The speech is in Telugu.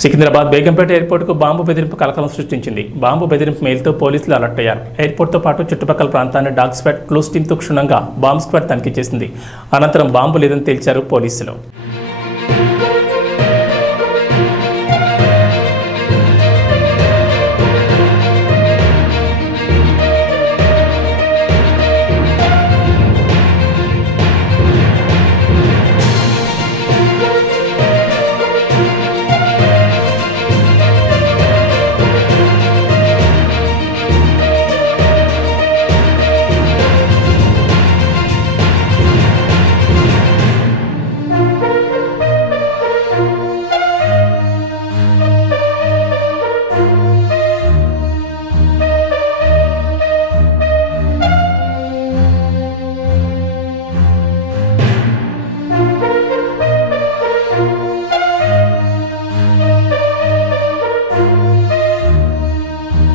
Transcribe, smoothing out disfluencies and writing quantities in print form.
సికింద్రాబాద్ బేగంపేట ఎయిర్పోర్టుకు బాంబు బెదిరింపు కలకలం సృష్టించింది. బాంబు బెదిరింపు మెయిల్తో పోలీసులు అలర్ట్ అయ్యారు. ఎయిర్పోర్ట్తో పాటు చుట్టుపక్కల ప్రాంతాన్ని డాగ్ స్క్వాడ్ క్లోజ్ టీంతో క్షుణ్ణంగా బాంబ్ స్క్వాడ్ తనిఖీ చేసింది. అనంతరం బాంబు లేదని తేల్చారు పోలీసులు.